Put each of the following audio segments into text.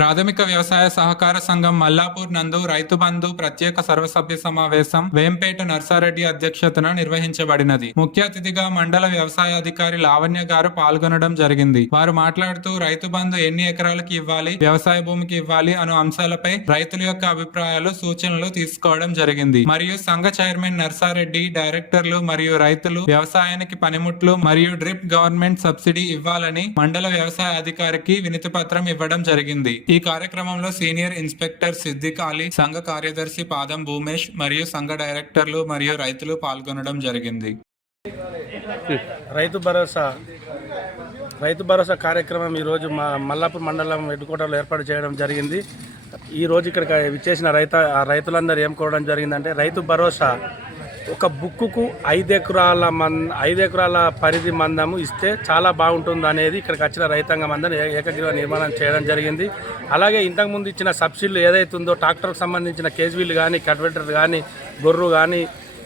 ప్రాథమిక వ్యవసాయ సహకార సంఘం మల్లాపూర్ నందు రైతు బంధు ప్రత్యేక సర్వసభ్య సమావేశం వేంపేట నర్సారెడ్డి అధ్యక్షతన నిర్వహించబడినది. ముఖ్య అతిథిగా మండల వ్యవసాయ అధికారి లావణ్య గారు పాల్గొనడం జరిగింది. వారు మాట్లాడుతూ రైతు బంధు ఎన్ని ఎకరాలకు ఇవ్వాలి, వ్యవసాయ భూమికి ఇవ్వాలి అను అంశాలపై రైతుల యొక్క అభిప్రాయాలు, సూచనలు తీసుకోవడం జరిగింది. మరియు సంఘ చైర్మన్ నర్సారెడ్డి, డైరెక్టర్లు మరియు రైతులు వ్యవసాయానికి పనిముట్లు మరియు డ్రిప్ గవర్నమెంట్ సబ్సిడీ ఇవ్వాలని మండల వ్యవసాయ అధికారికి వినతి పత్రం ఇవ్వడం జరిగింది. ఈ కార్యక్రమంలో సీనియర్ ఇన్స్పెక్టర్ సిద్దిక్ అలీ, సంఘ కార్యదర్శి పాదం భూమేష్ మరియు సంఘ డైరెక్టర్లు మరియు రైతులు పాల్గొనడం జరిగింది. రైతు భరోసా కార్యక్రమం ఈరోజు మా మల్లాపూర్ మండలం హెడ్‌క్వార్టర్లో ఏర్పాటు చేయడం జరిగింది. ఈరోజు ఇక్కడికి విచ్చేసిన రైతులందరూ ఏం కోరడం జరిగిందంటే, రైతు భరోసా ఒక బుక్కుకు 5 ఎకరాల పరిధి మందము ఇస్తే చాలా బాగుంటుంది అనేది ఇక్కడికి వచ్చిన రైతాంగం అందరూ ఏకగ్రీవ నిర్మాణం చేయడం జరిగింది. అలాగే ఇంతకుముందు ఇచ్చిన సబ్సిడీలు ఏదైతుందో ట్రాక్టర్కి సంబంధించిన కేజీవీలు కానీ, కల్టివేటర్ కానీ, గొర్రు కానీ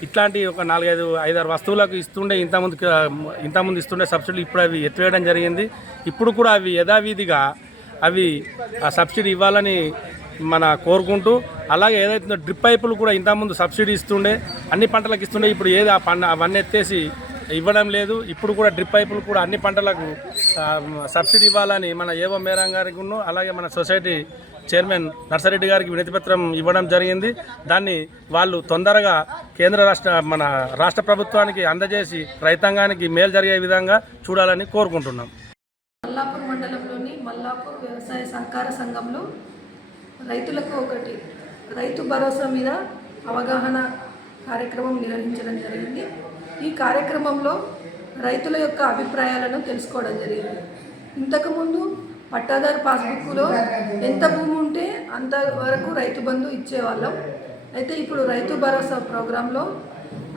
ఇట్లాంటి ఒక 4-5 వస్తువులకు ఇస్తుండే ఇంతకుముందు ఇస్తుండే సబ్సిడీలు ఇప్పుడు అవి ఎత్తివేయడం జరిగింది. ఇప్పుడు కూడా అవి యథావిధిగా ఆ సబ్సిడీ ఇవ్వాలని కోరుకుంటూ, అలాగే ఏదైతుందో డ్రిప్ పైపులు కూడా ఇంతకుముందు సబ్సిడీ ఇస్తుండే, అన్ని పంటలకు ఇస్తుండే, ఇప్పుడు ఏది అవన్నీ ఎత్తేసి ఇవ్వడం లేదు. ఇప్పుడు కూడా డ్రిప్ పైపులు కూడా అన్ని పంటలకు సబ్సిడీ ఇవ్వాలని మన ఏవో మేరం గారికి, అలాగే మన సొసైటీ చైర్మన్ నర్సారెడ్డి గారికి వినతిపత్రం ఇవ్వడం జరిగింది. దాన్ని వాళ్ళు తొందరగా మన రాష్ట్ర ప్రభుత్వానికి అందజేసి రైతాంగానికి మేలు జరిగే విధంగా చూడాలని కోరుకుంటున్నాం. మల్లాపూర్ మండలంలోని మల్లాపూర్ వ్యవసాయ సహకార సంఘంలో రైతులకు రైతు భరోసా మీద అవగాహన కార్యక్రమం నిర్వహించడం జరిగింది. ఈ కార్యక్రమంలో రైతుల యొక్క అభిప్రాయాలను తెలుసుకోవడం జరిగింది. ఇంతకుముందు పట్టాదారు పాస్బుక్లో ఎంత భూమి ఉంటే అంతవరకు రైతు బంధు ఇచ్చేవాళ్ళం. అయితే ఇప్పుడు రైతు భరోసా ప్రోగ్రాంలో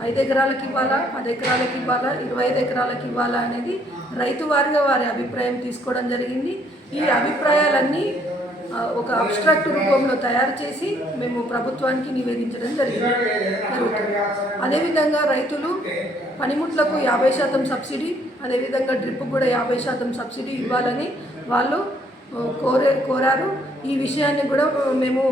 5 ఎకరాలకు ఇవ్వాలా, 10 ఎకరాలకు ఇవ్వాలా, 25 ఎకరాలకు ఇవ్వాలా అనేది రైతు వారిగా వారి అభిప్రాయం తీసుకోవడం జరిగింది. ఈ అభిప్రాయాలన్నీ ఒక అబ్స్ట్రాక్ట్ రూపంలో తయారు చేసి మేము ప్రభుత్వానికి నివేదించడం జరుగుతుంది. అదేవిధంగా రైతులు పనిముట్లకు 50% సబ్సిడీ, అదేవిధంగా డ్రిప్ కూడా 50% సబ్సిడీ ఇవ్వాలని వాళ్ళు కోరారు. ఈ విషయాన్ని కూడా మేము